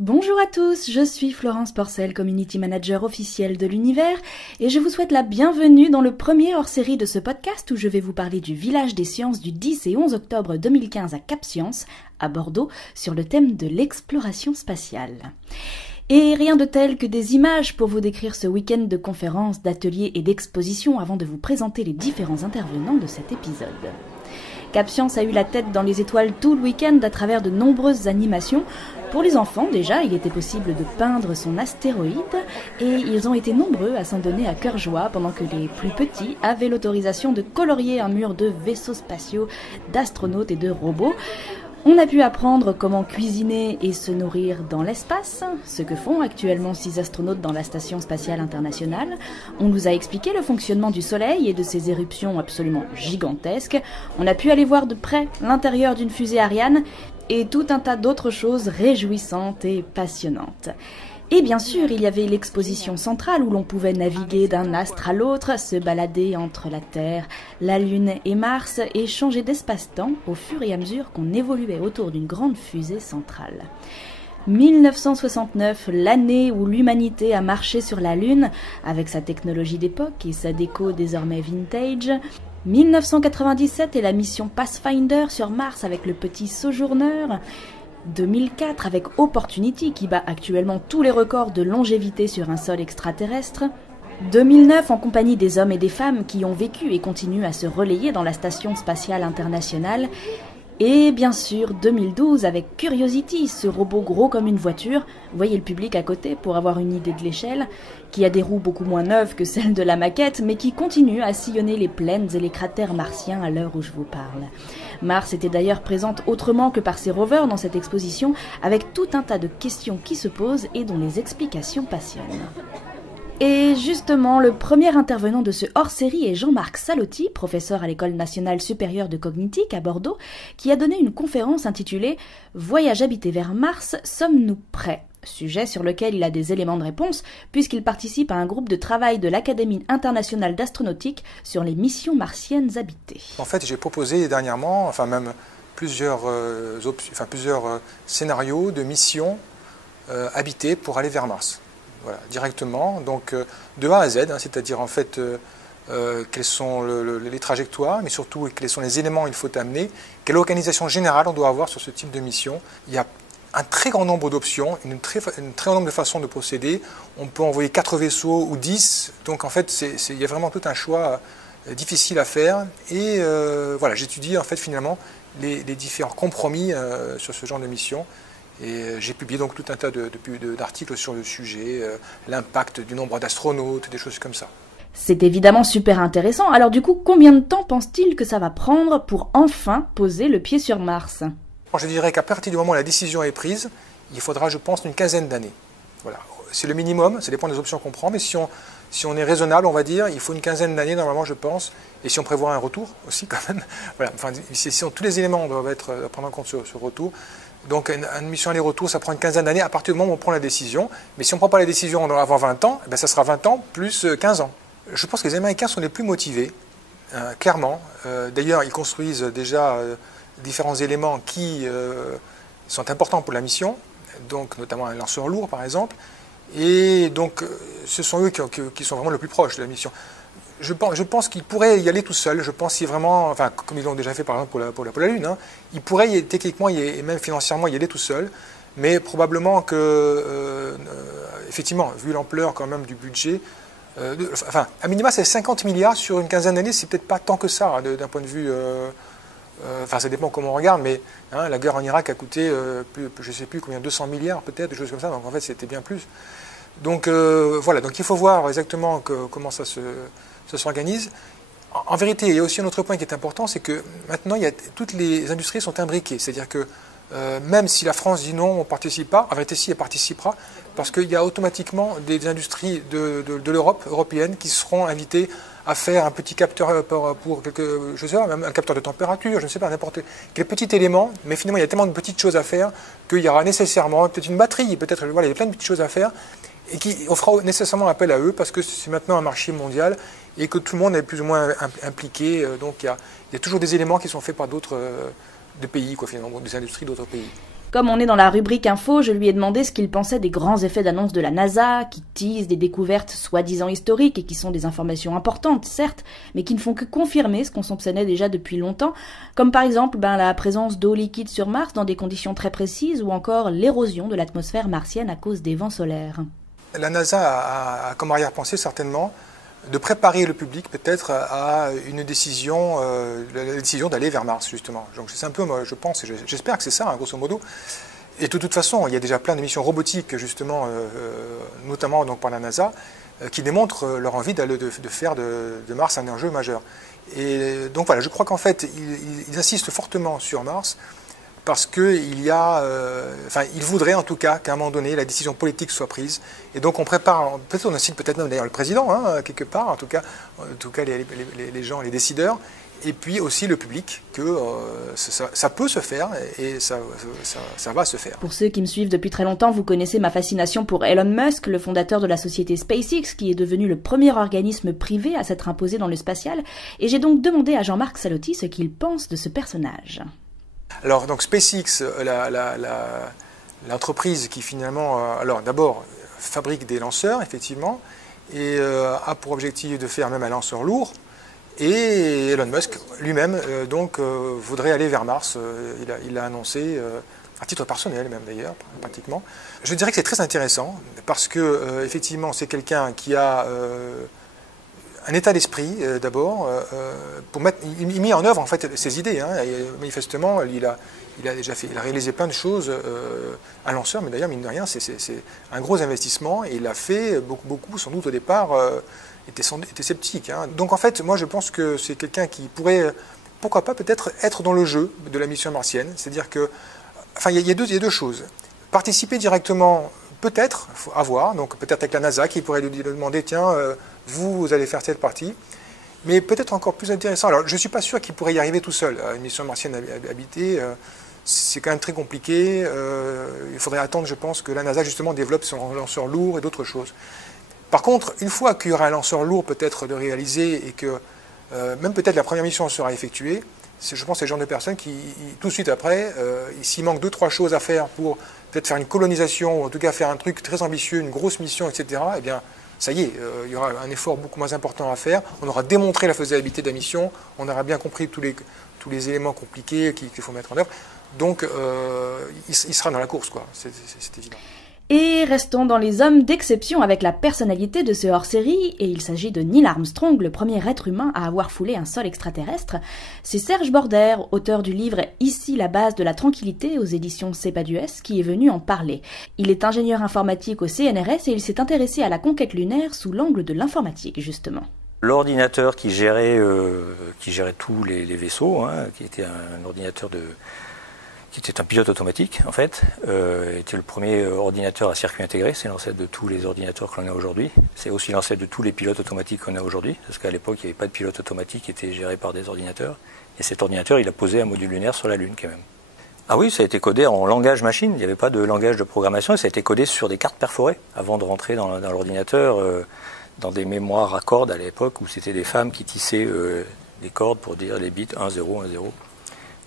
Bonjour à tous, je suis Florence Porcel, Community Manager officielle de l'Univers, et je vous souhaite la bienvenue dans le premier hors-série de ce podcast où je vais vous parler du Village des Sciences du 10 et 11 octobre 2015 à Cap Science, à Bordeaux, sur le thème de l'exploration spatiale. Et rien de tel que des images pour vous décrire ce week-end de conférences, d'ateliers et d'expositions avant de vous présenter les différents intervenants de cet épisode. Cap Science a eu la tête dans les étoiles tout le week-end à travers de nombreuses animations. Pour les enfants, déjà, il était possible de peindre son astéroïde et ils ont été nombreux à s'en donner à cœur joie pendant que les plus petits avaient l'autorisation de colorier un mur de vaisseaux spatiaux, d'astronautes et de robots. On a pu apprendre comment cuisiner et se nourrir dans l'espace, ce que font actuellement 6 astronautes dans la Station spatiale internationale. On nous a expliqué le fonctionnement du Soleil et de ses éruptions absolument gigantesques. On a pu aller voir de près l'intérieur d'une fusée Ariane et tout un tas d'autres choses réjouissantes et passionnantes. Et bien sûr, il y avait l'exposition centrale où l'on pouvait naviguer d'un astre à l'autre, se balader entre la Terre, la Lune et Mars et changer d'espace-temps au fur et à mesure qu'on évoluait autour d'une grande fusée centrale. 1969, l'année où l'humanité a marché sur la Lune, avec sa technologie d'époque et sa déco désormais vintage. 1997 et la mission Pathfinder sur Mars avec le petit Sojourner. 2004 avec Opportunity qui bat actuellement tous les records de longévité sur un sol extraterrestre. 2009 en compagnie des hommes et des femmes qui ont vécu et continuent à se relayer dans la Station spatiale internationale. Et bien sûr 2012 avec Curiosity, ce robot gros comme une voiture, voyez le public à côté pour avoir une idée de l'échelle, qui a des roues beaucoup moins neuves que celles de la maquette, mais qui continue à sillonner les plaines et les cratères martiens à l'heure où je vous parle. Mars était d'ailleurs présente autrement que par ses rovers dans cette exposition, avec tout un tas de questions qui se posent et dont les explications passionnent. Et justement, le premier intervenant de ce hors-série est Jean-Marc Salotti, professeur à l'École nationale supérieure de cognitique à Bordeaux, qui a donné une conférence intitulée « Voyage habité vers Mars, sommes-nous prêts ?» Sujet sur lequel il a des éléments de réponse, puisqu'il participe à un groupe de travail de l'Académie internationale d'astronautique sur les missions martiennes habitées. En fait, j'ai proposé dernièrement, plusieurs scénarios de missions habitées pour aller vers Mars. Voilà, directement, donc de A à Z, c'est-à-dire en fait quelles sont les trajectoires, mais surtout quels sont les éléments qu'il faut amener, quelle organisation générale on doit avoir sur ce type de mission. Il y a un très grand nombre d'options, un très grand nombre de façons de procéder. On peut envoyer 4 vaisseaux ou 10, donc en fait il y a vraiment tout un choix difficile à faire. Et voilà, j'étudie en fait finalement les différents compromis sur ce genre de mission. Et j'ai publié donc tout un tas d'articles sur le sujet, l'impact du nombre d'astronautes, des choses comme ça. C'est évidemment super intéressant. Alors du coup, combien de temps pense-t-il que ça va prendre pour enfin poser le pied sur Mars ? Je dirais qu'à partir du moment où la décision est prise, il faudra, je pense, une quinzaine d'années. Voilà. C'est le minimum, ça dépend des options qu'on prend, mais si on est raisonnable, on va dire, il faut une quinzaine d'années normalement, je pense, et si on prévoit un retour aussi quand même. Voilà. Enfin, tous les éléments doivent être à prendre en compte ce retour. Donc une mission aller-retour, ça prend une quinzaine d'années à partir du moment où on prend la décision. Mais si on ne prend pas la décision avant 20 ans, ça sera 20 ans plus 15 ans. Je pense que les Américains sont les plus motivés, clairement. D'ailleurs, ils construisent déjà différents éléments qui sont importants pour la mission, donc notamment un lanceur lourd par exemple. Et donc ce sont eux qui sont vraiment le plus proches de la mission. Je pense qu'ils pourraient y aller tout seuls. Je pense qu'ils vraiment, comme ils l'ont déjà fait par exemple pour la Lune, ils pourraient techniquement et même financièrement y aller tout seuls. Mais probablement que, effectivement, vu l'ampleur quand même du budget, à minima c'est 50 milliards sur une quinzaine d'années, c'est peut-être pas tant que ça d'un point de vue. Ça dépend comment on regarde, mais la guerre en Irak a coûté, je ne sais plus combien, 200 milliards peut-être, des choses comme ça. Donc en fait c'était bien plus. Donc voilà, donc il faut voir exactement comment ça s'organise. En vérité, il y a aussi un autre point qui est important, c'est que maintenant, toutes les industries sont imbriquées. C'est-à-dire que même si la France dit non, on ne participe pas, en vérité, si, elle participera, parce qu'il y a automatiquement des industries de l'Europe, européenne, qui seront invitées à faire un petit capteur pour je sais pas, même un capteur de température, je ne sais pas, n'importe quel petit élément, mais finalement, il y a tellement de petites choses à faire qu'il y aura nécessairement peut-être une batterie, peut-être, voilà, il y a plein de petites choses à faire, et on fera nécessairement appel à eux, parce que c'est maintenant un marché mondial, et que tout le monde est plus ou moins impliqué. Donc il y a toujours des éléments qui sont faits par d'autres pays, finalement, des industries d'autres pays. Comme on est dans la rubrique info, je lui ai demandé ce qu'il pensait des grands effets d'annonce de la NASA, qui teasent des découvertes soi-disant historiques et qui sont des informations importantes, certes, mais qui ne font que confirmer ce qu'on soupçonnait déjà depuis longtemps, comme par exemple la présence d'eau liquide sur Mars dans des conditions très précises, ou encore l'érosion de l'atmosphère martienne à cause des vents solaires. La NASA a comme arrière-pensée certainement de préparer le public peut-être à une décision, la décision d'aller vers Mars justement. Donc c'est un peu, moi, je pense, et j'espère que c'est ça, hein, grosso modo. Et de toute façon, il y a déjà plein de missions robotiques justement, notamment donc par la NASA, qui démontrent leur envie de faire de Mars un enjeu majeur. Et donc voilà, je crois qu'en fait, ils insistent fortement sur Mars. Parce qu'il y a, il voudrait en tout cas qu'à un moment donné, la décision politique soit prise. Et donc on prépare, peut-être on incite peut-être même d'ailleurs le président, hein, quelque part, en tout cas les gens, les décideurs, et puis aussi le public, que ça peut se faire et ça va se faire. Pour ceux qui me suivent depuis très longtemps, vous connaissez ma fascination pour Elon Musk, le fondateur de la société SpaceX, qui est devenu le premier organisme privé à s'être imposé dans le spatial. Et j'ai donc demandé à Jean-Marc Salotti ce qu'il pense de ce personnage. Alors, donc SpaceX, l'entreprise qui finalement, alors d'abord fabrique des lanceurs, effectivement, et a pour objectif de faire même un lanceur lourd. Et Elon Musk lui-même, voudrait aller vers Mars. Il l'a annoncé, à titre personnel même d'ailleurs, pratiquement. Je dirais que c'est très intéressant, parce que effectivement, c'est quelqu'un qui a un état d'esprit d'abord, pour mettre, il met en œuvre en fait ses idées. Hein, et manifestement, il a réalisé plein de choses à lanceur, mais d'ailleurs mine de rien, c'est un gros investissement et il a fait beaucoup sans doute au départ était sceptique. Hein. Donc en fait, moi je pense que c'est quelqu'un qui pourrait, pourquoi pas peut-être être dans le jeu de la mission martienne. C'est-à-dire que, enfin il y a deux choses. Participer directement. Peut-être, il faut avoir, donc peut-être avec la NASA qui pourrait lui demander, tiens, vous allez faire cette partie, mais peut-être encore plus intéressant. Alors, je ne suis pas sûr qu'il pourrait y arriver tout seul. Une mission martienne habitée, c'est quand même très compliqué. Il faudrait attendre, je pense, que la NASA, justement, développe son lanceur lourd et d'autres choses. Par contre, une fois qu'il y aura un lanceur lourd peut-être de réaliser et que même peut-être la première mission sera effectuée, je pense que c'est le genre de personnes qui, tout de suite après, s'il manque 2-3 choses à faire pour peut-être faire une colonisation, ou en tout cas faire un truc très ambitieux, une grosse mission, etc., eh bien, ça y est, il y aura un effort beaucoup moins important à faire. On aura démontré la faisabilité de la mission, on aura bien compris tous les éléments compliqués qu'il faut mettre en œuvre. Donc, il sera dans la course, quoi. C'est évident. Et restons dans les hommes d'exception avec la personnalité de ce hors-série, et il s'agit de Neil Armstrong, le premier être humain à avoir foulé un sol extraterrestre. C'est Serge Border, auteur du livre « Ici la base de la tranquillité » aux éditions CEPADUS, qui est venu en parler. Il est ingénieur informatique au CNRS et il s'est intéressé à la conquête lunaire sous l'angle de l'informatique, justement. L'ordinateur qui gérait tous les vaisseaux, hein, qui était un ordinateur qui était un pilote automatique, en fait, était le premier ordinateur à circuit intégré. C'est l'ancêtre de tous les ordinateurs que l'on a aujourd'hui. C'est aussi l'ancêtre de tous les pilotes automatiques qu'on a aujourd'hui, parce qu'à l'époque, il n'y avait pas de pilote automatique qui était géré par des ordinateurs. Et cet ordinateur, il a posé un module lunaire sur la Lune, quand même. Ah oui, ça a été codé en langage machine. Il n'y avait pas de langage de programmation. Et ça a été codé sur des cartes perforées, avant de rentrer dans l'ordinateur, dans des mémoires à cordes à l'époque, où c'était des femmes qui tissaient des cordes pour dire les bits 1, 0, 1, 0.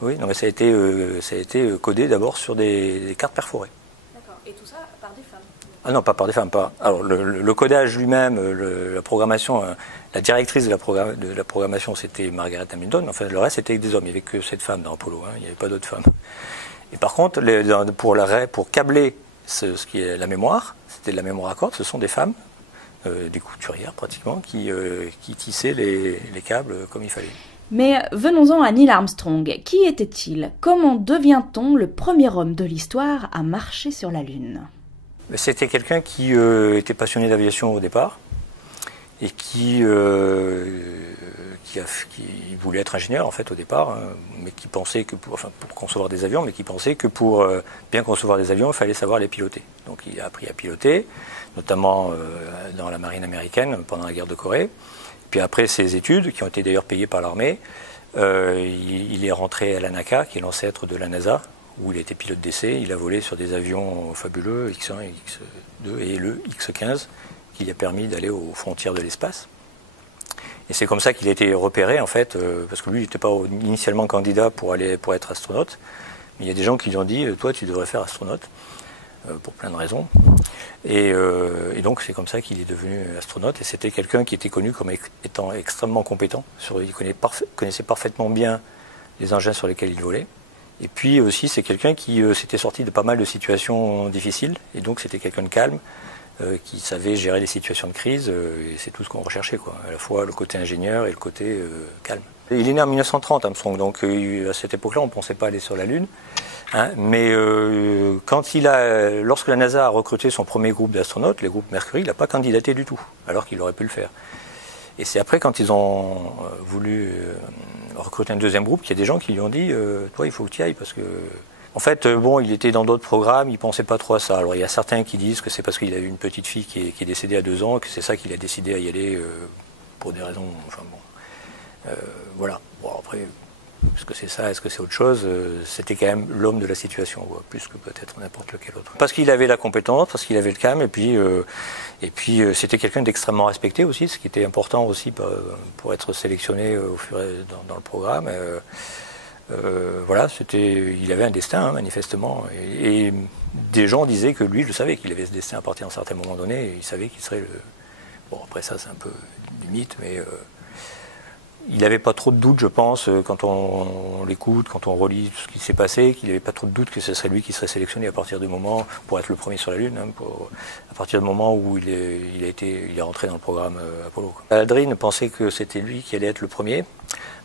Oui, non, mais ça a été codé d'abord sur des cartes perforées. D'accord. Et tout ça par des femmes? Ah non, pas par des femmes. Pas. Alors le codage lui-même, la programmation, la directrice de la programmation, c'était Margaret Hamilton. Enfin, le reste, c'était des hommes. Il n'y avait que 7 femmes dans Apollo. Hein, il n'y avait pas d'autres femmes. Et par contre, pour câbler ce qui est la mémoire, c'était de la mémoire à cordes. Ce sont des femmes, des couturières pratiquement, qui tissaient les câbles comme il fallait. Mais venons-en à Neil Armstrong. Qui était-il? Comment devient-on le premier homme de l'histoire à marcher sur la Lune? C'était quelqu'un qui était passionné d'aviation au départ et qui voulait être ingénieur en fait au départ, hein, mais qui pensait que pour concevoir des avions, mais qui pensait que pour bien concevoir des avions, il fallait savoir les piloter. Donc il a appris à piloter, notamment dans la marine américaine pendant la guerre de Corée. Puis après ses études, qui ont été d'ailleurs payées par l'armée, il est rentré à l'ANACA, qui est l'ancêtre de la NASA, où il était pilote d'essai. Il a volé sur des avions fabuleux, X1, X2 et le X15, qui lui a permis d'aller aux frontières de l'espace. Et c'est comme ça qu'il a été repéré, en fait, parce que lui, il n'était pas initialement candidat pour être astronaute, Il y a des gens qui lui ont dit « toi, tu devrais faire astronaute ». Pour plein de raisons. Et donc c'est comme ça qu'il est devenu astronaute. Et c'était quelqu'un qui était connu comme étant extrêmement compétent. Il connaissait parfaitement bien les engins sur lesquels il volait. Et puis aussi c'est quelqu'un qui s'était sorti de pas mal de situations difficiles. Et donc c'était quelqu'un de calme, qui savait gérer les situations de crise. Et c'est tout ce qu'on recherchait, quoi. À la fois le côté ingénieur et le côté calme. Et il est né en 1930, Armstrong. Donc à cette époque-là, on ne pensait pas aller sur la Lune. Hein, mais lorsque la NASA a recruté son premier groupe d'astronautes, les groupes Mercury, il n'a pas candidaté du tout, alors qu'il aurait pu le faire. Et c'est après, quand ils ont voulu recruter un deuxième groupe, qu'il y a des gens qui lui ont dit toi, il faut que tu y ailles, parce que... En fait, il était dans d'autres programmes, il ne pensait pas trop à ça. Alors il y a certains qui disent que c'est parce qu'il a eu une petite fille qui est décédée à 2 ans, que c'est ça qu'il a décidé à y aller pour des raisons... Enfin bon, voilà. Bon, après... Est-ce que c'est ça, est-ce que c'est autre chose? C'était quand même l'homme de la situation, quoi, plus que peut-être n'importe lequel autre. Parce qu'il avait la compétence, parce qu'il avait le calme, et puis c'était quelqu'un d'extrêmement respecté aussi, ce qui était important aussi pour être sélectionné dans le programme. Voilà, il avait un destin, hein, manifestement, et des gens disaient que lui, je savais qu'il avait ce destin à partir d'un certain moment donné, et il savait qu'il serait le... Bon, après ça, c'est un peu du mythe, mais... Il n'avait pas trop de doute, je pense, quand on l'écoute, quand on relit tout ce qui s'est passé, qu'il n'avait pas trop de doute que ce serait lui qui serait sélectionné à partir du moment, pour être le premier sur la Lune, hein, à partir du moment où il est rentré dans le programme Apollo. Aldrin pensait que c'était lui qui allait être le premier,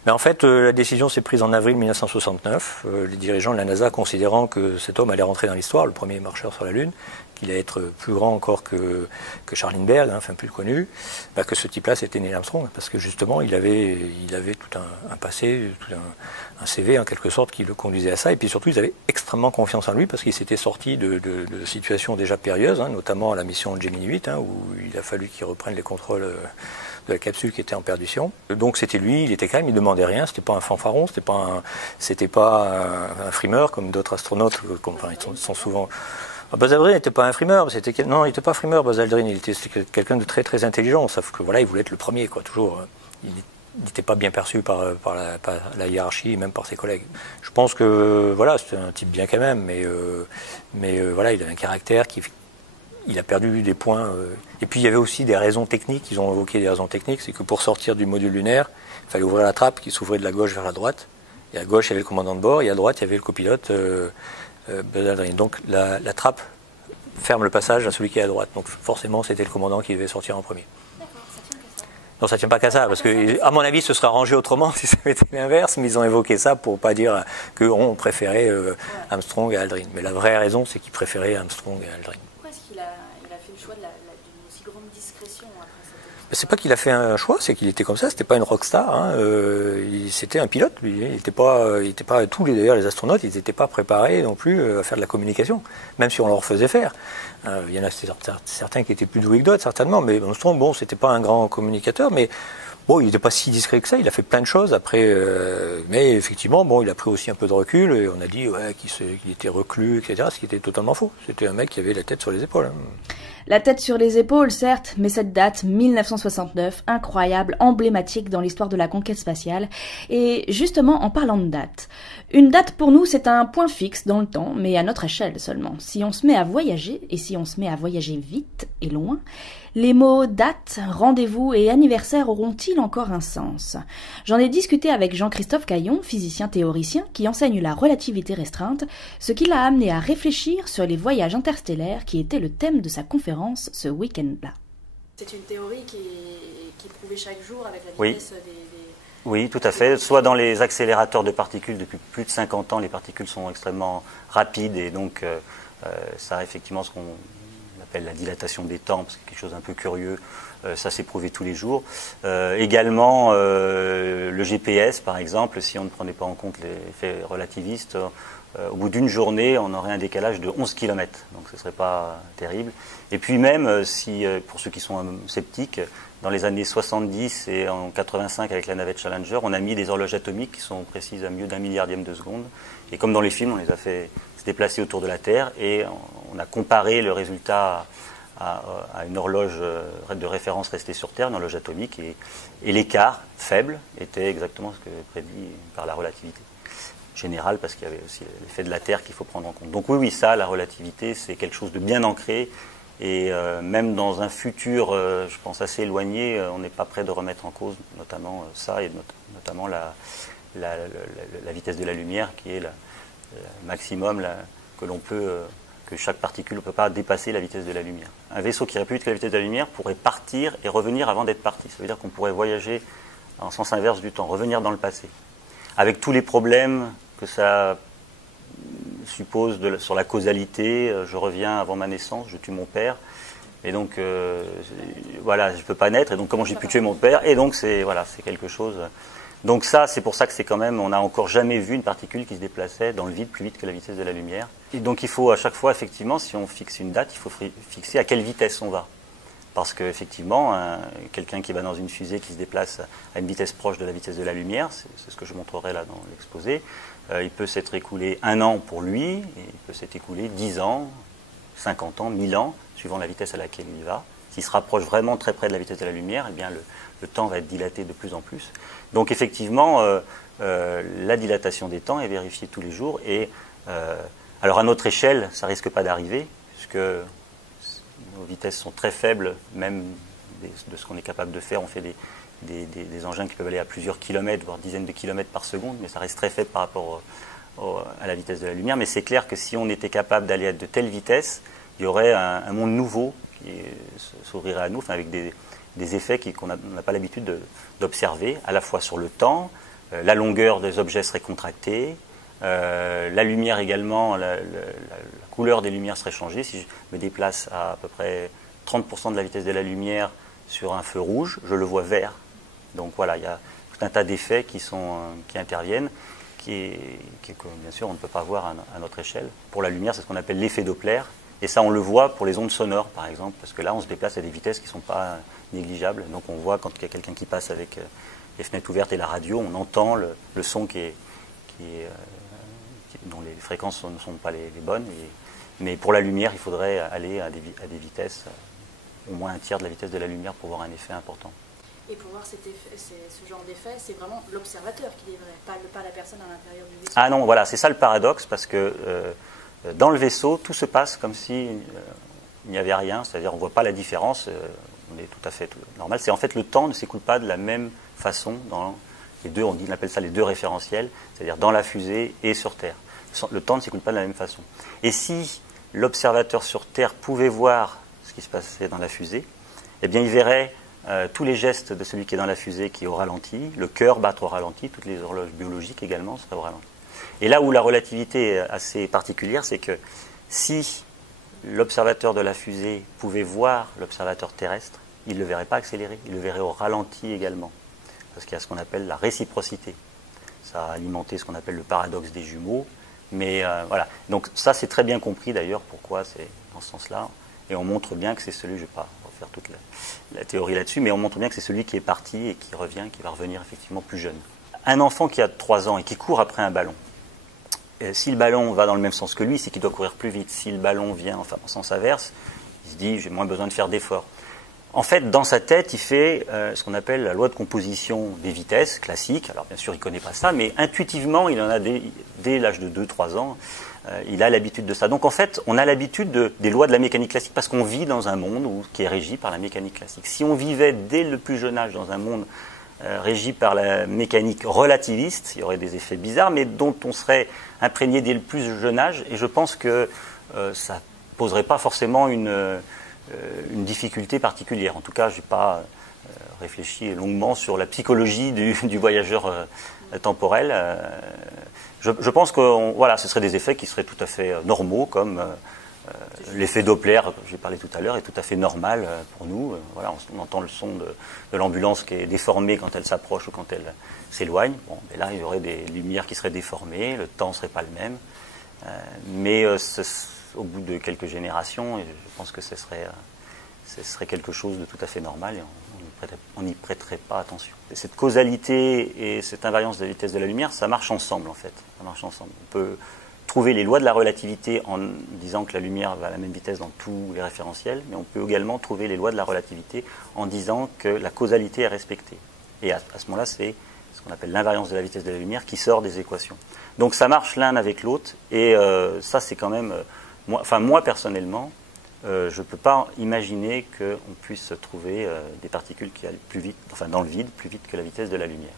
mais en fait la décision s'est prise en avril 1969, les dirigeants de la NASA considérant que cet homme allait rentrer dans l'histoire, le premier marcheur sur la Lune, qu'il allait être plus grand encore que Charles Lindbergh, hein, enfin plus connu, que ce type-là c'était Neil Armstrong, parce que justement il avait tout un passé, tout un CV en quelque sorte qui le conduisait à ça, et puis surtout ils avaient extrêmement confiance en lui parce qu'il s'était sorti de situations déjà périlleuses, hein, notamment à la mission Gemini 8, hein, où il a fallu qu'il reprenne les contrôles de la capsule qui était en perdition. Donc c'était lui, il était calme, il ne demandait rien, c'était pas un fanfaron, c'était pas un frimeur comme d'autres astronautes, enfin, ils sont souvent... Buzz Aldrin n'était pas un frimeur, non, il n'était pas frimeur, Buzz Aldrin, il était quelqu'un de très très intelligent, sauf que voilà, il voulait être le premier, quoi, toujours. Il n'était pas bien perçu par la hiérarchie, et même par ses collègues. Je pense que voilà, c'était un type bien quand même, mais voilà, il avait un caractère il a perdu des points. Et puis il y avait aussi des raisons techniques, ils ont évoqué des raisons techniques, c'est que pour sortir du module lunaire, il fallait ouvrir la trappe qui s'ouvrait de la gauche vers la droite. Et à gauche, il y avait le commandant de bord, et à droite, il y avait le copilote. Buzz Aldrin. Donc la trappe ferme le passage à celui qui est à droite. Donc forcément, c'était le commandant qui devait sortir en premier. D'accord, ça tient qu'à ça. Non, ça tient pas qu'à ça, parce que à mon avis, ce serait arrangé autrement si ça avait été l'inverse, mais ils ont évoqué ça pour pas dire qu'on préférait Armstrong à Aldrin. Mais la vraie raison, c'est qu'ils préféraient Armstrong à Aldrin. Pourquoi est-ce qu'il a fait le choix d'une aussi grande discrétion après cette expérience? C'est pas qu'il a fait un choix, c'est qu'il était comme ça. C'était pas une rockstar. Hein, c'était un pilote. Lui. Il était pas d'ailleurs les astronautes, ils n'étaient pas préparés non plus à faire de la communication, même si on leur faisait faire. Il y en a certains qui étaient plus doués que d'autres, certainement. Mais Armstrong, bon, c'était pas un grand communicateur, mais bon, il n'était pas si discret que ça. Il a fait plein de choses après, mais effectivement, bon, il a pris aussi un peu de recul et on a dit qu'il était reclus, etc. Ce qui était totalement faux. C'était un mec qui avait la tête sur les épaules. Hein. La tête sur les épaules, certes, mais cette date, 1969, incroyable, emblématique dans l'histoire de la conquête spatiale. Et justement, en parlant de date, une date pour nous, c'est un point fixe dans le temps, mais à notre échelle seulement. Si on se met à voyager, et si on se met à voyager vite et loin, les mots date, rendez-vous et anniversaire auront-ils encore un sens? J'en ai discuté avec Jean-Christophe Caillon, physicien théoricien, qui enseigne la relativité restreinte, ce qui l'a amené à réfléchir sur les voyages interstellaires qui était le thème de sa conférence ce week-end-là. C'est une théorie qui est prouvée chaque jour avec la vitesse des... Oui, tout à fait. Soit dans les accélérateurs de particules, depuis plus de 50 ans, les particules sont extrêmement rapides et donc ça a effectivement ce qu'on appelle la dilatation des temps, parce que c'est quelque chose d'un peu curieux. Ça s'est prouvé tous les jours. Également, le GPS, par exemple, si on ne prenait pas en compte l'effet relativiste, au bout d'une journée, on aurait un décalage de 11 km. Donc ce ne serait pas terrible. Et puis même, pour ceux qui sont sceptiques, dans les années 70 et en 85 avec la navette Challenger, on a mis des horloges atomiques qui sont précises à mieux d'un milliardième de seconde. Et comme dans les films, on les a fait se déplacer autour de la Terre et on a comparé le résultat à une horloge de référence restée sur Terre, une horloge atomique, et l'écart faible était exactement ce que prédit par la relativité. général, parce qu'il y avait aussi l'effet de la Terre qu'il faut prendre en compte. Donc oui, ça, la relativité, c'est quelque chose de bien ancré, et même dans un futur, je pense, assez éloigné, on n'est pas prêt de remettre en cause notamment ça, et notamment la vitesse de la lumière, qui est le maximum que l'on peut... que chaque particule ne peut pas dépasser la vitesse de la lumière. Un vaisseau qui irait plus vite que la vitesse de la lumière pourrait partir et revenir avant d'être parti. Ça veut dire qu'on pourrait voyager en sens inverse du temps, revenir dans le passé. Avec tous les problèmes que ça suppose sur la causalité, je reviens avant ma naissance, je tue mon père, et donc voilà, je ne peux pas naître, et donc comment j'ai pu tuer mon père, et donc c'est quelque chose... Donc ça, c'est pour ça que c'est quand même, on n'a encore jamais vu une particule qui se déplaçait dans le vide plus vite que la vitesse de la lumière. Et donc il faut à chaque fois, effectivement, si on fixe une date, il faut fixer à quelle vitesse on va. Parce qu'effectivement, quelqu'un qui va dans une fusée qui se déplace à une vitesse proche de la vitesse de la lumière, c'est ce que je montrerai là dans l'exposé, il peut s'être écoulé 1 an pour lui, et il peut s'être écoulé 10 ans, 50 ans, 1000 ans, suivant la vitesse à laquelle il va. S'il se rapproche vraiment très près de la vitesse de la lumière, eh bien le temps va être dilaté de plus en plus. Donc effectivement, la dilatation des temps est vérifiée tous les jours. Et alors à notre échelle, ça risque pas d'arriver, puisque nos vitesses sont très faibles, même de ce qu'on est capable de faire. On fait des engins qui peuvent aller à plusieurs kilomètres, voire dizaines de kilomètres par seconde, mais ça reste très faible par rapport à la vitesse de la lumière. Mais c'est clair que si on était capable d'aller à de telles vitesses, il y aurait un monde nouveau qui s'ouvrirait à nous, enfin, avec des effets qu'on n'a pas l'habitude d'observer, à la fois sur le temps, la longueur des objets serait contractée, la lumière également, la couleur des lumières serait changée. Si je me déplace à peu près 30% de la vitesse de la lumière sur un feu rouge, je le vois vert. Donc voilà, il y a tout un tas d'effets qui interviennent, que bien sûr on ne peut pas voir à notre échelle. Pour la lumière, c'est ce qu'on appelle l'effet Doppler. Et ça, on le voit pour les ondes sonores, par exemple, parce que là, on se déplace à des vitesses qui ne sont pas négligeables. Donc on voit quand il y a quelqu'un qui passe avec les fenêtres ouvertes et la radio, on entend le son dont les fréquences ne sont pas les bonnes. Mais pour la lumière, il faudrait aller à des vitesses, au moins un tiers de la vitesse de la lumière pour voir un effet important. Et pour voir ce genre d'effet, c'est vraiment l'observateur qui les verrait, pas la personne à l'intérieur du vaisseau. Ah non, voilà, c'est ça le paradoxe, parce que... dans le vaisseau, tout se passe comme s'il n'y avait rien, c'est-à-dire on ne voit pas la différence, on est tout à fait normal. C'est en fait le temps ne s'écoule pas de la même façon dans les deux, on appelle ça les deux référentiels, c'est-à-dire dans la fusée et sur Terre. Le temps ne s'écoule pas de la même façon. Et si l'observateur sur Terre pouvait voir ce qui se passait dans la fusée, eh bien il verrait tous les gestes de celui qui est dans la fusée qui est au ralenti, le cœur battre au ralenti, toutes les horloges biologiques également seraient au ralenti. Et là où la relativité est assez particulière, c'est que si l'observateur de la fusée pouvait voir l'observateur terrestre, il ne le verrait pas accélérer, il le verrait au ralenti également. Parce qu'il y a ce qu'on appelle la réciprocité. Ça a alimenté ce qu'on appelle le paradoxe des jumeaux. Mais voilà. Donc ça, c'est très bien compris d'ailleurs pourquoi c'est dans ce sens-là. Et on montre bien que c'est celui, je ne vais pas refaire toute la théorie là-dessus, mais on montre bien que c'est celui qui est parti et qui revient, qui va revenir effectivement plus jeune. Un enfant qui a 3 ans et qui court après un ballon, si le ballon va dans le même sens que lui, c'est qu'il doit courir plus vite. Si le ballon vient en sens inverse, il se dit « j'ai moins besoin de faire d'efforts ». En fait, dans sa tête, il fait ce qu'on appelle la loi de composition des vitesses classique. Alors bien sûr, il ne connaît pas ça, mais intuitivement, il en a dès l'âge de 2-3 ans, il a l'habitude de ça. Donc en fait, on a l'habitude des lois de la mécanique classique parce qu'on vit dans un monde qui est régi par la mécanique classique. Si on vivait dès le plus jeune âge dans un monde régi par la mécanique relativiste, il y aurait des effets bizarres, mais dont on serait imprégné dès le plus jeune âge, et je pense que ça ne poserait pas forcément une difficulté particulière. En tout cas, je n'ai pas réfléchi longuement sur la psychologie du voyageur temporel. Je pense que voilà, ce seraient des effets qui seraient tout à fait normaux, comme l'effet Doppler, j'ai parlé tout à l'heure, est tout à fait normal pour nous. Voilà, on entend le son de l'ambulance qui est déformé quand elle s'approche ou quand elle s'éloigne. Bon, mais là, il y aurait des lumières qui seraient déformées, le temps ne serait pas le même. Mais au bout de quelques générations, je pense que ce serait quelque chose de tout à fait normal et on n'y prêterait pas attention. Et cette causalité et cette invariance de la vitesse de la lumière, ça marche ensemble en fait. Ça marche ensemble. On peut trouver les lois de la relativité en disant que la lumière va à la même vitesse dans tous les référentiels, mais on peut également trouver les lois de la relativité en disant que la causalité est respectée. Et à ce moment-là, c'est ce qu'on appelle l'invariance de la vitesse de la lumière, qui sort des équations. Donc ça marche l'un avec l'autre, et ça c'est quand même... moi personnellement, je ne peux pas imaginer qu'on puisse trouver des particules qui allent plus vite, enfin dans le vide, plus vite que la vitesse de la lumière.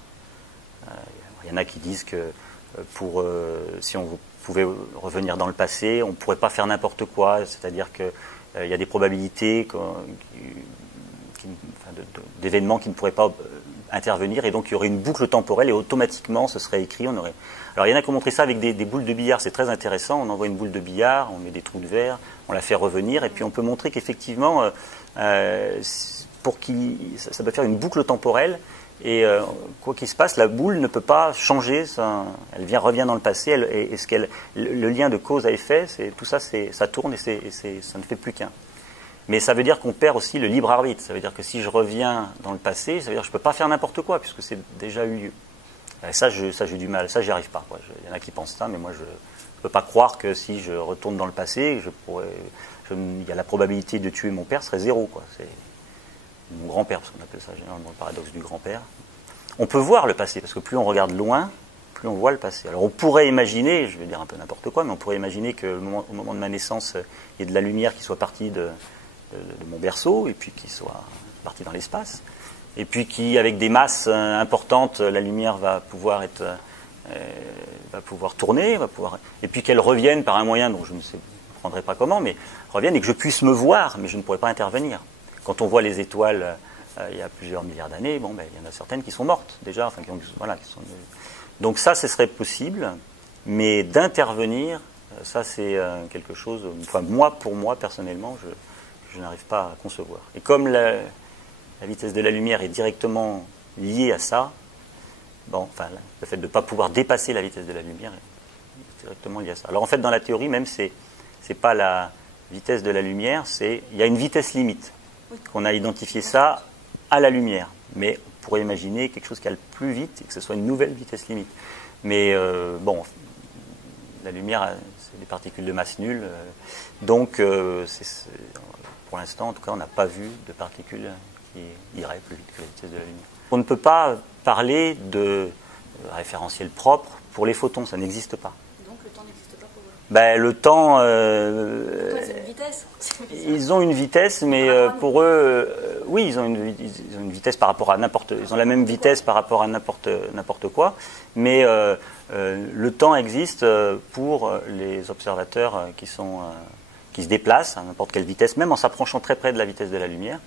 Il y en a qui disent que si on pouvait revenir dans le passé, on ne pourrait pas faire n'importe quoi, c'est-à-dire qu'il y a des probabilités d'événements qui ne pourraient pas intervenir, et donc il y aurait une boucle temporelle et automatiquement ce serait écrit. Alors il y en a qui ont montré ça avec des boules de billard, c'est très intéressant. On envoie une boule de billard, on met des trous de verre, on la fait revenir, et puis on peut montrer qu'effectivement, ça peut faire une boucle temporelle, et quoi qu'il se passe, la boule ne peut pas changer, elle revient dans le passé, le lien de cause à effet, tout ça, ça tourne et ça ne fait plus qu'un. Mais ça veut dire qu'on perd aussi le libre arbitre. Ça veut dire que si je reviens dans le passé, ça veut dire que je ne peux pas faire n'importe quoi, puisque c'est déjà eu lieu. Et ça, j'ai du mal. Ça, j'y arrive pas. Il y en a qui pensent ça, mais moi, je ne peux pas croire que si je retourne dans le passé, il y a la probabilité de tuer mon père serait 0, quoi. C'est mon grand-père, parce qu'on appelle ça généralement le paradoxe du grand-père. On peut voir le passé, parce que plus on regarde loin, plus on voit le passé. Alors on pourrait imaginer, je vais dire un peu n'importe quoi, mais on pourrait imaginer qu'au moment de ma naissance, il y ait de la lumière qui soit partie de mon berceau, et puis qui soit partie dans l'espace, et puis qu'avec des masses importantes, la lumière va pouvoir tourner, et puis qu'elle revienne par un moyen dont je ne comprendrai pas comment, mais revienne, et que je puisse me voir, mais je ne pourrais pas intervenir. Quand on voit les étoiles il y a plusieurs milliards d'années, il y en a certaines qui sont mortes déjà, donc ça, ce serait possible, mais d'intervenir, ça c'est quelque chose, pour moi personnellement, je n'arrive pas à concevoir. Et comme la vitesse de la lumière est directement liée à ça, le fait de ne pas pouvoir dépasser la vitesse de la lumière est directement lié à ça. Alors en fait, dans la théorie même, c'est pas la vitesse de la lumière, il y a une vitesse limite. On a identifié ça à la lumière. Mais on pourrait imaginer quelque chose qui aille plus vite et que ce soit une nouvelle vitesse limite. Mais la lumière, c'est des particules de masse nulle. Donc, pour l'instant, en tout cas, on n'a pas vu de particules qui iraient plus vite que la vitesse de la lumière. On ne peut pas parler de référentiel propre pour les photons, ça n'existe pas. Donc le temps n'existe pas pour eux. Le temps... C'est une vitesse. Ils ont une vitesse, mais pour eux, oui, ils ont une vitesse par rapport à n'importe... Ils ont la même vitesse par rapport à n'importe quoi, mais le temps existe pour les observateurs qui se déplacent à n'importe quelle vitesse, même en s'approchant très près de la vitesse de la lumière.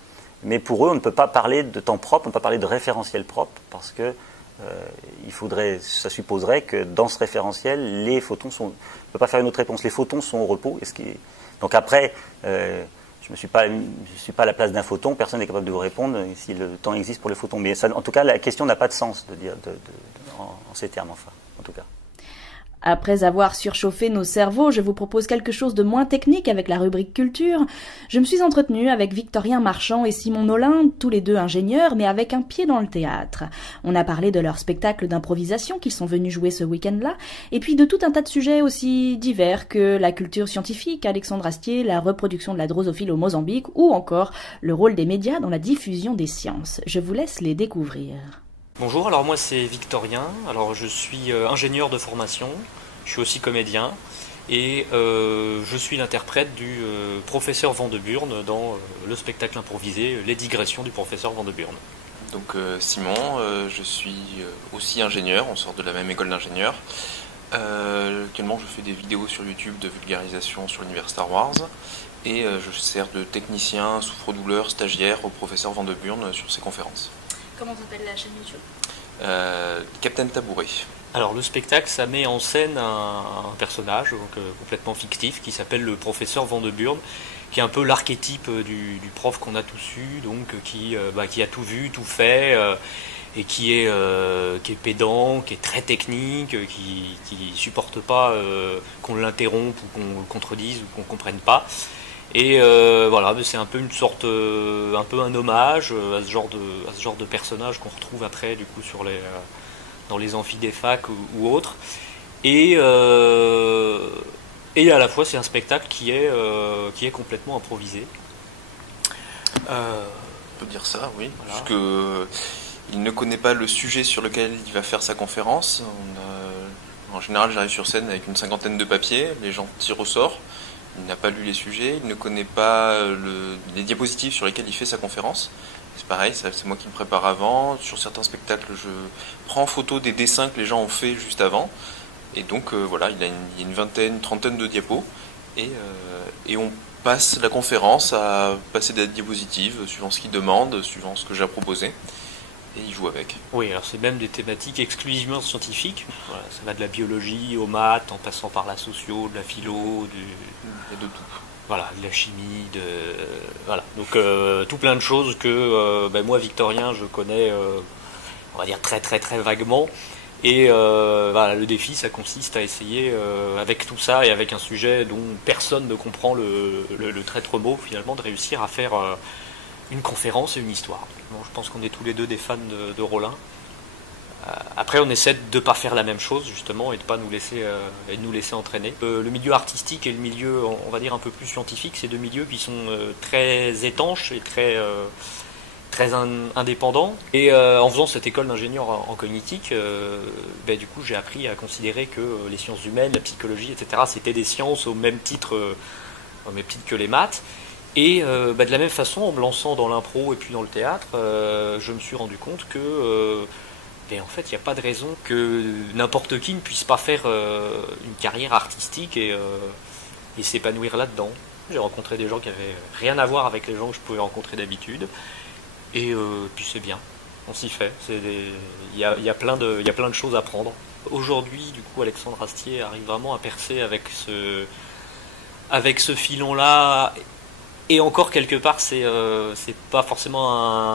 Mais pour eux, on ne peut pas parler de temps propre, on ne peut pas parler de référentiel propre, parce que ça supposerait que dans ce référentiel, les photons sont... On ne peut pas faire une autre réponse. Les photons sont au repos. Donc après, je ne suis pas à la place d'un photon, personne n'est capable de vous répondre si le temps existe pour les photons. Mais ça, en tout cas, la question n'a pas de sens de dire en ces termes, en tout cas. Après avoir surchauffé nos cerveaux, je vous propose quelque chose de moins technique avec la rubrique culture. Je me suis entretenue avec Victorien Marchand et Simon Nolin, tous les deux ingénieurs, mais avec un pied dans le théâtre. On a parlé de leur spectacle d'improvisation qu'ils sont venus jouer ce week-end-là, et puis de tout un tas de sujets aussi divers que la culture scientifique, Alexandre Astier, la reproduction de la drosophile au Mozambique, ou encore le rôle des médias dans la diffusion des sciences. Je vous laisse les découvrir. Bonjour, alors moi c'est Victorien, alors je suis ingénieur de formation, je suis aussi comédien et je suis l'interprète du professeur Van de Burn dans le spectacle improvisé Les digressions du professeur Van de Burn. Donc Simon, je suis aussi ingénieur, on sort de la même école d'ingénieurs. Actuellement je fais des vidéos sur YouTube de vulgarisation sur l'univers Star Wars et je sers de technicien, souffre-douleur, stagiaire au professeur Van de Burn sur ses conférences. Comment s'appelle la chaîne YouTube ? Captain Tabouret. Alors le spectacle, ça met en scène un personnage complètement fictif qui s'appelle le professeur Van de Burn, qui est un peu l'archétype du prof qu'on a tous eu, donc qui a tout vu, tout fait, et qui est pédant, qui est très technique, qui supporte pas qu'on l'interrompe ou qu'on le contredise ou qu'on comprenne pas. Et voilà, c'est un peu une sorte, un peu un hommage à ce genre de personnage qu'on retrouve après du coup dans les amphis des facs ou autres. Et à la fois c'est un spectacle qui est complètement improvisé. On peut dire ça, oui. Voilà. Puisque il ne connaît pas le sujet sur lequel il va faire sa conférence. En général, j'arrive sur scène avec une cinquantaine de papiers, les gens tirent au sort. Il n'a pas lu les sujets, il ne connaît pas les diapositives sur lesquelles il fait sa conférence. C'est pareil, c'est moi qui me prépare avant. Sur certains spectacles, je prends en photo des dessins que les gens ont fait juste avant. Et donc voilà, il y a une vingtaine, une trentaine de diapos. Et on passe la conférence à passer des diapositives suivant ce qu'il demande, suivant ce que j'ai à proposer. Et il joue avec. Oui, alors c'est même des thématiques exclusivement scientifiques. Voilà, ça va de la biologie aux maths, en passant par la socio, de la philo, Et de tout. voilà, de la chimie, voilà. Donc tout plein de choses que moi, Victorien, je connais, on va dire très très très vaguement. Et voilà, le défi, ça consiste à essayer, avec tout ça et avec un sujet dont personne ne comprend le traître mot, finalement, de réussir à faire une conférence et une histoire. Bon, je pense qu'on est tous les deux des fans de Rollin. Après, on essaie de ne pas faire la même chose, justement, et de pas nous laisser entraîner. Le milieu artistique et le milieu, on va dire, un peu plus scientifique, c'est deux milieux qui sont très étanches et très indépendants. Et en faisant cette école d'ingénieur en cognitique, du coup, j'ai appris à considérer que les sciences humaines, la psychologie, etc., c'était des sciences au même titre que les maths. Et de la même façon, en me lançant dans l'impro et puis dans le théâtre, je me suis rendu compte que en fait, il n'y a pas de raison que n'importe qui ne puisse pas faire une carrière artistique et s'épanouir là-dedans. J'ai rencontré des gens qui n'avaient rien à voir avec les gens que je pouvais rencontrer d'habitude. Et puis c'est bien, on s'y fait. Il y a plein de choses à prendre. Aujourd'hui, du coup, Alexandre Astier arrive vraiment à percer avec ce filon-là. Et encore quelque part, c'est pas forcément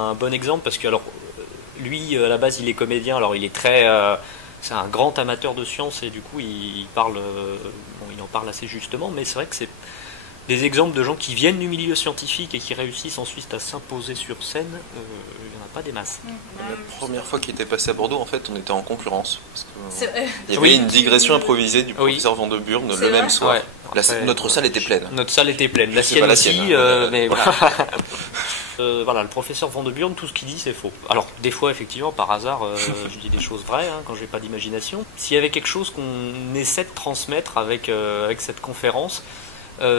un bon exemple parce que alors lui, à la base, il est comédien. Alors il est c'est un grand amateur de sciences et du coup, il en parle assez justement. Mais c'est vrai que c'est des exemples de gens qui viennent du milieu scientifique et qui réussissent ensuite à s'imposer sur scène. Il n'y en a pas des masses. La première fois qu'il était passé à Bordeaux, en fait, on était en concurrence. Parce que, il y avait Oui. une digression improvisée du professeur Van de Burne le même soir. Ouais. Après, Notre salle était pleine. Notre salle était pleine. La C'est sienne pas la aussi, sienne, mais voilà. Voilà, le professeur Van de Burne, tout ce qu'il dit, c'est faux. Alors, des fois, effectivement, par hasard, je dis des choses vraies, quand j'ai pas d'imagination. S'il y avait quelque chose qu'on essaie de transmettre avec cette conférence,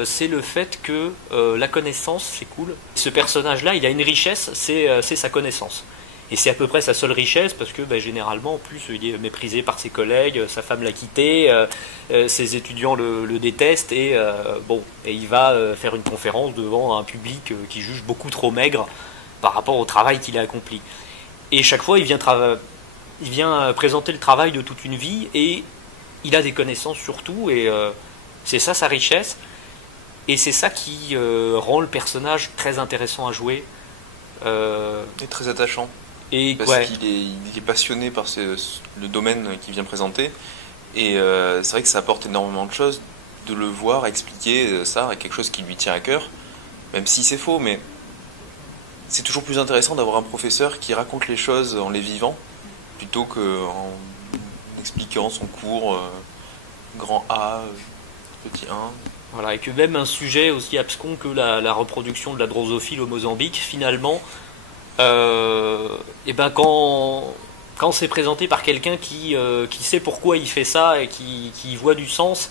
c'est le fait que la connaissance, c'est cool. Ce personnage-là, il a une richesse, c'est sa connaissance. Et c'est à peu près sa seule richesse parce que généralement, en plus, il est méprisé par ses collègues, sa femme l'a quitté, ses étudiants le détestent et il va faire une conférence devant un public qui juge beaucoup trop maigre par rapport au travail qu'il a accompli. Et chaque fois, il vient présenter le travail de toute une vie et il a des connaissances sur tout et c'est ça sa richesse. Et c'est ça qui rend le personnage très intéressant à jouer. Et très attachant. Parce qu'il est passionné par le domaine qu'il vient présenter. Et c'est vrai que ça apporte énormément de choses de le voir expliquer ça, quelque chose qui lui tient à cœur. Même si c'est faux, mais c'est toujours plus intéressant d'avoir un professeur qui raconte les choses en les vivant, plutôt qu'en expliquant son cours grand A, petit 1. Voilà, et que même un sujet aussi abscon que la reproduction de la drosophile au Mozambique, finalement, quand c'est présenté par quelqu'un qui sait pourquoi il fait ça et qui voit du sens,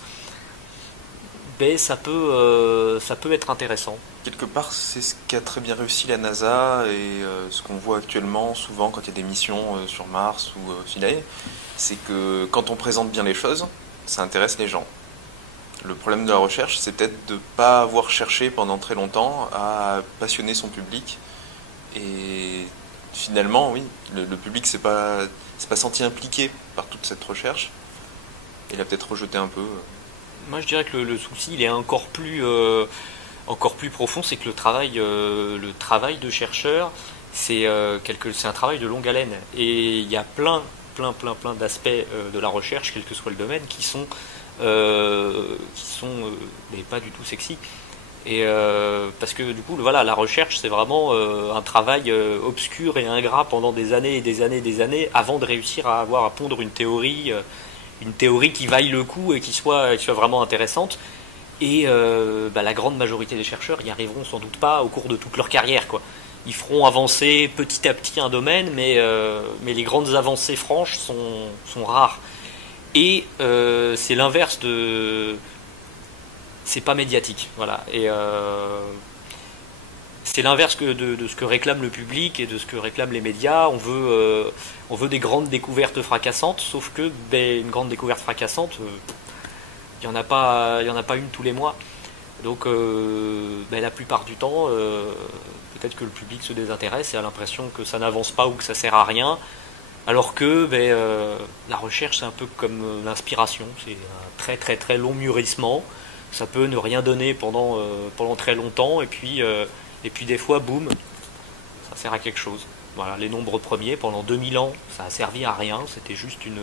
ça peut être intéressant. Quelque part, c'est ce qu'a très bien réussi la NASA et ce qu'on voit actuellement souvent quand il y a des missions sur Mars ou Philae, c'est que quand on présente bien les choses, ça intéresse les gens. Le problème de la recherche, c'est peut-être de ne pas avoir cherché pendant très longtemps à passionner son public. Et finalement, oui, le public s'est pas senti impliqué par toute cette recherche. Il a peut-être rejeté un peu. Moi, je dirais que le souci, il est encore plus profond, c'est que le travail de chercheur, c'est un travail de longue haleine. Et il y a plein d'aspects de la recherche, quel que soit le domaine, qui sont mais pas du tout sexy. Et parce que du coup, la recherche, c'est vraiment un travail obscur et ingrat pendant des années et des années et des années avant de réussir à pondre une théorie qui vaille le coup et qui soit vraiment intéressante. Et la grande majorité des chercheurs n'y arriveront sans doute pas au cours de toute leur carrière, quoi. ils feront avancer petit à petit un domaine, mais les grandes avancées franches sont rares. Et c'est l'inverse de... C'est pas médiatique, voilà. Et c'est l'inverse de ce que réclame le public et de ce que réclament les médias. On veut des grandes découvertes fracassantes, sauf que une grande découverte fracassante, il n'y en a pas une tous les mois. Donc la plupart du temps, peut-être que le public se désintéresse et a l'impression que ça n'avance pas ou que ça sert à rien, alors que la recherche, c'est un peu comme l'inspiration, c'est un très très très long mûrissement. Ça peut ne rien donner pendant très longtemps, et puis des fois, boum, ça sert à quelque chose. Voilà, les nombres premiers, pendant 2000 ans, ça a servi à rien, c'était juste une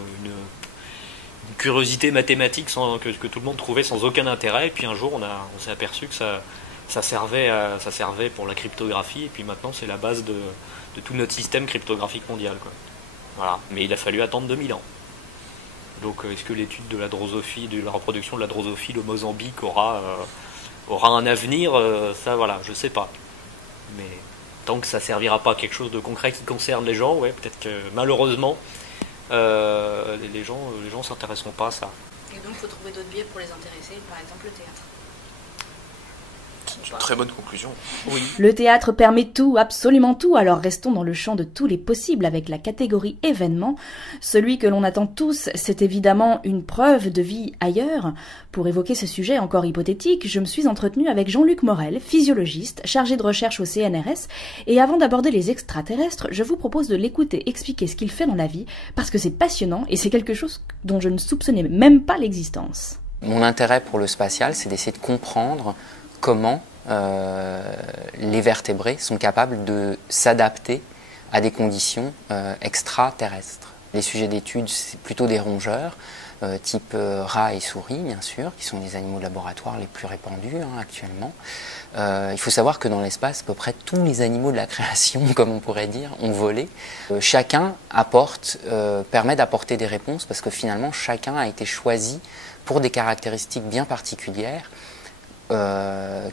curiosité mathématique que tout le monde trouvait sans aucun intérêt, et puis un jour on s'est aperçu que ça servait pour la cryptographie, et puis maintenant c'est la base de tout notre système cryptographique mondial, quoi. Voilà. Mais il a fallu attendre 2000 ans. Donc est-ce que l'étude de la drosophile, de la reproduction de la drosophile au Mozambique aura un avenir? Ça, voilà, je sais pas. Mais tant que ça servira pas à quelque chose de concret qui concerne les gens, ouais, peut-être que malheureusement les gens s'intéresseront pas à ça. Et donc il faut trouver d'autres biais pour les intéresser, par exemple le théâtre. C'est une très bonne conclusion. Oui. Le théâtre permet tout, absolument tout, alors restons dans le champ de tous les possibles avec la catégorie événement. Celui que l'on attend tous, c'est évidemment une preuve de vie ailleurs. Pour évoquer ce sujet encore hypothétique, je me suis entretenue avec Jean-Luc Morel, physiologiste, chargé de recherche au CNRS, et avant d'aborder les extraterrestres, je vous propose de l'écouter expliquer ce qu'il fait dans la vie, parce que c'est passionnant et c'est quelque chose dont je ne soupçonnais même pas l'existence. Mon intérêt pour le spatial, c'est d'essayer de comprendre comment les vertébrés sont capables de s'adapter à des conditions extraterrestres. Les sujets d'étude, c'est plutôt des rongeurs, type rats et souris, bien sûr, qui sont les animaux de laboratoire les plus répandus actuellement. Il faut savoir que dans l'espace, à peu près tous les animaux de la création, comme on pourrait dire, ont volé. Chacun permet d'apporter des réponses, parce que finalement, chacun a été choisi pour des caractéristiques bien particulières,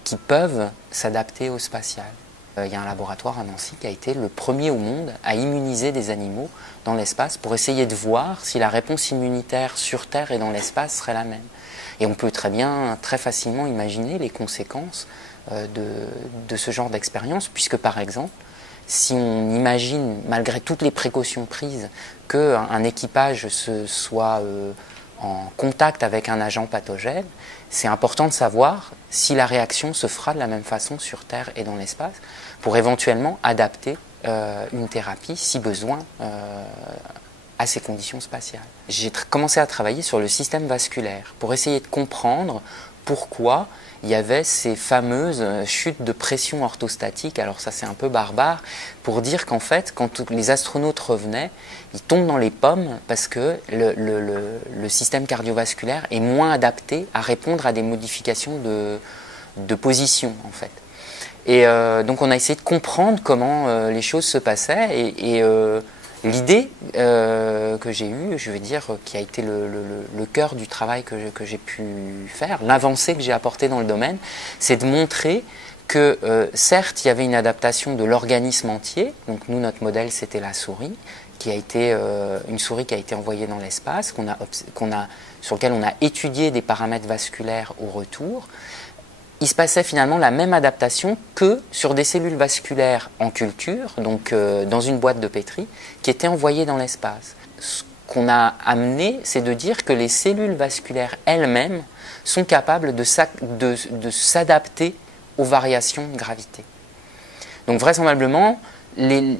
qui peuvent s'adapter au spatial. Il y a un laboratoire à Nancy qui a été le premier au monde à immuniser des animaux dans l'espace pour essayer de voir si la réponse immunitaire sur Terre et dans l'espace serait la même. Et on peut très facilement imaginer les conséquences de ce genre d'expérience, puisque par exemple, si on imagine, malgré toutes les précautions prises, qu'un équipage soit en contact avec un agent pathogène, c'est important de savoir si la réaction se fera de la même façon sur Terre et dans l'espace, pour éventuellement adapter une thérapie, si besoin, à ces conditions spatiales. J'ai commencé à travailler sur le système vasculaire, pour essayer de comprendre pourquoi il y avait ces fameuses chutes de pression orthostatique. Alors ça, c'est un peu barbare, pour dire qu'en fait, quand les astronautes revenaient, ils tombent dans les pommes parce que le système cardiovasculaire est moins adapté à répondre à des modifications de position, en fait. Et donc on a essayé de comprendre comment les choses se passaient, et l'idée que j'ai eue, je veux dire, qui a été le cœur du travail que j'ai pu faire, l'avancée que j'ai apportée dans le domaine, c'est de montrer que certes, il y avait une adaptation de l'organisme entier. Donc nous, notre modèle, c'était la souris, qui a été une souris qui a été envoyée dans l'espace, sur laquelle on a étudié des paramètres vasculaires au retour. Il se passait finalement la même adaptation que sur des cellules vasculaires en culture, donc dans une boîte de pétri, qui étaient envoyées dans l'espace. Ce qu'on a amené, c'est de dire que les cellules vasculaires elles-mêmes sont capables de s'adapter aux variations de gravité. Donc vraisemblablement, il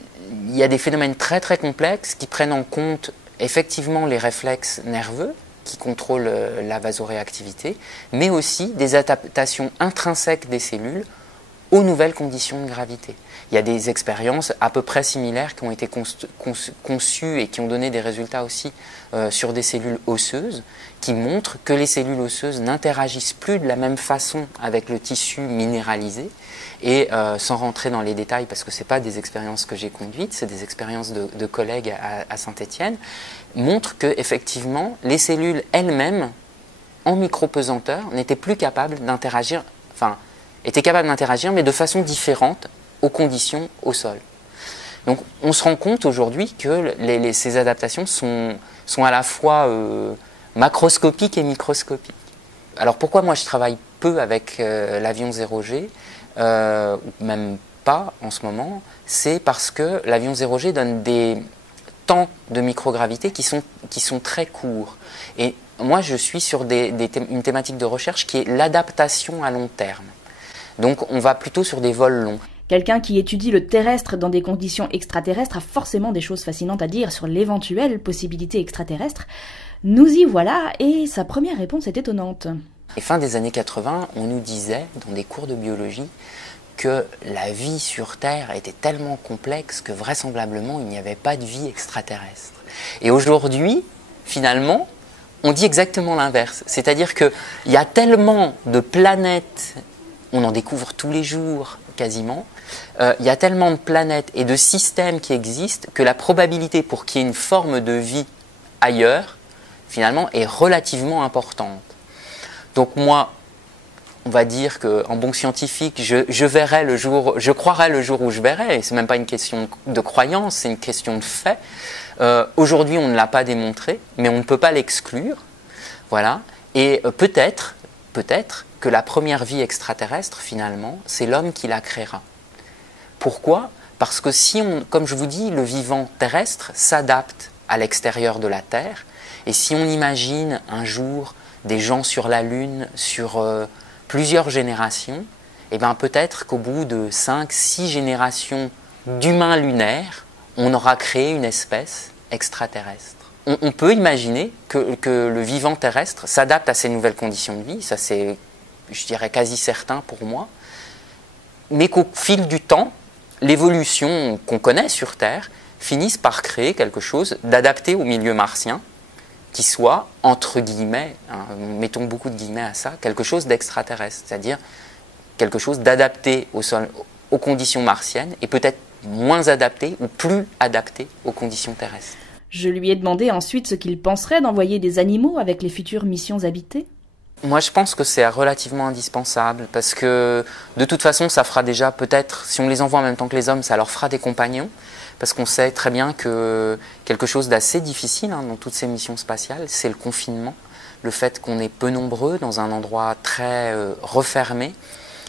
y a des phénomènes très très complexes qui prennent en compte effectivement les réflexes nerveux, qui contrôlent la vasoréactivité, mais aussi des adaptations intrinsèques des cellules aux nouvelles conditions de gravité. Il y a des expériences à peu près similaires qui ont été conçues et qui ont donné des résultats aussi sur des cellules osseuses, qui montrent que les cellules osseuses n'interagissent plus de la même façon avec le tissu minéralisé. Et sans rentrer dans les détails, parce que ce n'est pas des expériences que j'ai conduites, c'est des expériences de collègues à Saint-Étienne, montrent qu'effectivement, les cellules elles-mêmes, en micropesanteur, n'étaient plus capables d'interagir, enfin, étaient capables d'interagir, mais de façon différente aux conditions au sol. Donc on se rend compte aujourd'hui que ces adaptations sont à la fois macroscopiques et microscopiques. Alors pourquoi moi je travaille peu avec l'avion 0G, ou même pas en ce moment, c'est parce que l'avion 0G donne des temps de microgravité qui sont très courts. Et moi je suis sur une thématique de recherche qui est l'adaptation à long terme. Donc on va plutôt sur des vols longs. Quelqu'un qui étudie le terrestre dans des conditions extraterrestres a forcément des choses fascinantes à dire sur l'éventuelle possibilité extraterrestre. Nous y voilà, et sa première réponse est étonnante. Et fin des années 80, on nous disait, dans des cours de biologie, que la vie sur Terre était tellement complexe que vraisemblablement il n'y avait pas de vie extraterrestre. Et aujourd'hui, finalement, on dit exactement l'inverse. C'est-à-dire qu'il y a tellement de planètes, on en découvre tous les jours quasiment, il y a tellement de planètes et de systèmes qui existent que la probabilité pour qu'il y ait une forme de vie ailleurs, finalement, est relativement importante. Donc moi, on va dire qu'en bon scientifique, je verrai le jour, je croirai le jour où je verrai, et c'est même pas une question de croyance, c'est une question de fait. Aujourd'hui, on ne l'a pas démontré, mais on ne peut pas l'exclure, voilà. Et peut-être que la première vie extraterrestre, finalement, c'est l'homme qui la créera. Pourquoi ? Parce que si comme je vous dis, le vivant terrestre s'adapte à l'extérieur de la Terre, et si on imagine un jour des gens sur la Lune sur plusieurs générations, eh bien peut-être qu'au bout de 5-6 générations d'humains lunaires, on aura créé une espèce extraterrestre. On peut imaginer que le vivant terrestre s'adapte à ces nouvelles conditions de vie, ça c'est, je dirais, quasi certain pour moi, mais qu'au fil du temps, l'évolution qu'on connaît sur Terre finisse par créer quelque chose d'adapté au milieu martien, qui soit, entre guillemets, hein, mettons beaucoup de guillemets à ça, quelque chose d'extraterrestre, c'est-à-dire quelque chose d'adapté aux conditions martiennes et peut-être moins adapté ou plus adapté aux conditions terrestres. Je lui ai demandé ensuite ce qu'il penserait d'envoyer des animaux avec les futures missions habitées. Moi, je pense que c'est relativement indispensable parce que de toute façon, ça fera déjà peut-être, si on les envoie en même temps que les hommes, ça leur fera des compagnons. Parce qu'on sait très bien que quelque chose d'assez difficile dans toutes ces missions spatiales, c'est le confinement. Le fait qu'on est peu nombreux dans un endroit très refermé.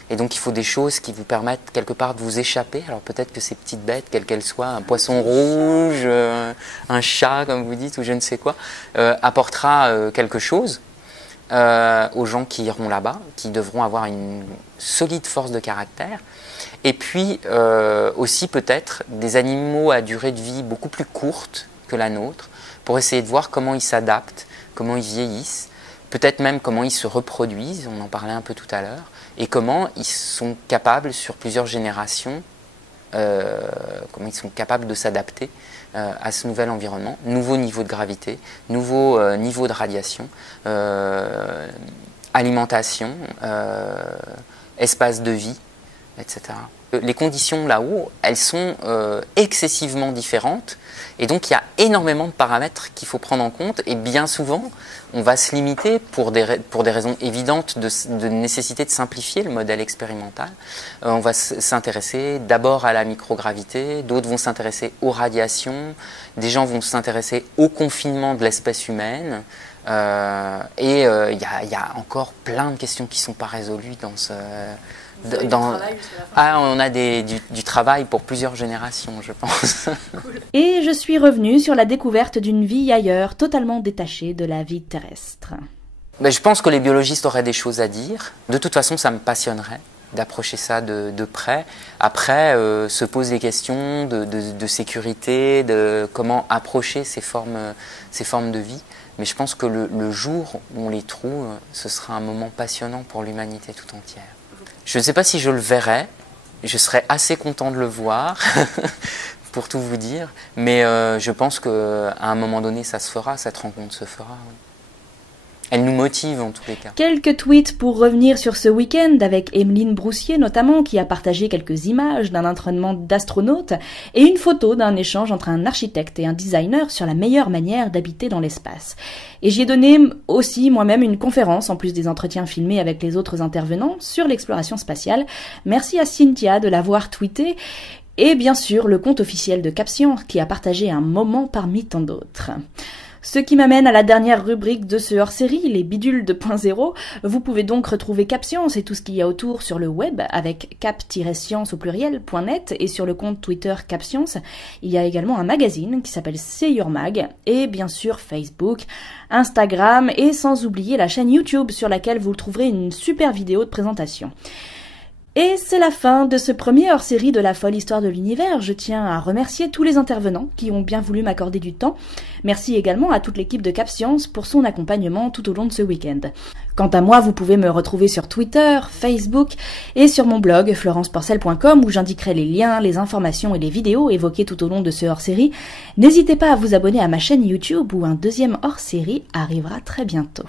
Et donc il faut des choses qui vous permettent quelque part de vous échapper. Alors peut-être que ces petites bêtes, quelles qu'elles soient, un poisson rouge, un chat comme vous dites, ou je ne sais quoi, apportera quelque chose aux gens qui iront là-bas, qui devront avoir une solide force de caractère. Et puis aussi peut-être des animaux à durée de vie beaucoup plus courte que la nôtre, pour essayer de voir comment ils s'adaptent, comment ils vieillissent, peut-être même comment ils se reproduisent, on en parlait un peu tout à l'heure, et comment ils sont capables sur plusieurs générations, comment ils sont capables de s'adapter à ce nouvel environnement, nouveau niveau de gravité, nouveau niveau de radiation, alimentation, espace de vie, etc. Les conditions là-haut, elles sont excessivement différentes et donc il y a énormément de paramètres qu'il faut prendre en compte et bien souvent on va se limiter pour des raisons évidentes de nécessité de simplifier le modèle expérimental. On va s'intéresser d'abord à la microgravité, d'autres vont s'intéresser aux radiations, des gens vont s'intéresser au confinement de l'espèce humaine et il y a encore plein de questions qui ne sont pas résolues dans ce... on a du travail pour plusieurs générations, je pense. Cool. Et je suis revenue sur la découverte d'une vie ailleurs, totalement détachée de la vie terrestre. Je pense que les biologistes auraient des choses à dire. De toute façon, ça me passionnerait d'approcher ça de près. Après, se posent des questions de sécurité, de comment approcher ces formes de vie. Mais je pense que le jour où on les trouve, ce sera un moment passionnant pour l'humanité tout entière. Je ne sais pas si je le verrai, je serais assez content de le voir, pour tout vous dire, mais je pense qu'à un moment donné, ça se fera, cette rencontre se fera. Oui. Elle nous motive en tous les cas. Quelques tweets pour revenir sur ce week-end avec Emeline Broussier notamment, qui a partagé quelques images d'un entraînement d'astronaute et une photo d'un échange entre un architecte et un designer sur la meilleure manière d'habiter dans l'espace. Et j'y ai donné aussi moi-même une conférence, en plus des entretiens filmés avec les autres intervenants, sur l'exploration spatiale. Merci à Cynthia de l'avoir tweeté. Et bien sûr, le compte officiel de CapScience qui a partagé un moment parmi tant d'autres. Ce qui m'amène à la dernière rubrique de ce hors-série, les bidules 2.0. Vous pouvez donc retrouver CapScience et tout ce qu'il y a autour sur le web avec cap-science au pluriel.net et sur le compte Twitter CapScience. Il y a également un magazine qui s'appelle C'est Your Mag et bien sûr Facebook, Instagram et sans oublier la chaîne YouTube sur laquelle vous trouverez une super vidéo de présentation. Et c'est la fin de ce premier hors-série de la folle histoire de l'univers. Je tiens à remercier tous les intervenants qui ont bien voulu m'accorder du temps. Merci également à toute l'équipe de CapScience pour son accompagnement tout au long de ce week-end. Quant à moi, vous pouvez me retrouver sur Twitter, Facebook et sur mon blog florenceporcel.com où j'indiquerai les liens, les informations et les vidéos évoquées tout au long de ce hors-série. N'hésitez pas à vous abonner à ma chaîne YouTube où un deuxième hors-série arrivera très bientôt.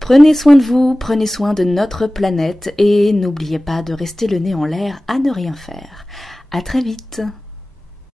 Prenez soin de vous, prenez soin de notre planète et n'oubliez pas de rester le nez en l'air à ne rien faire. À très vite.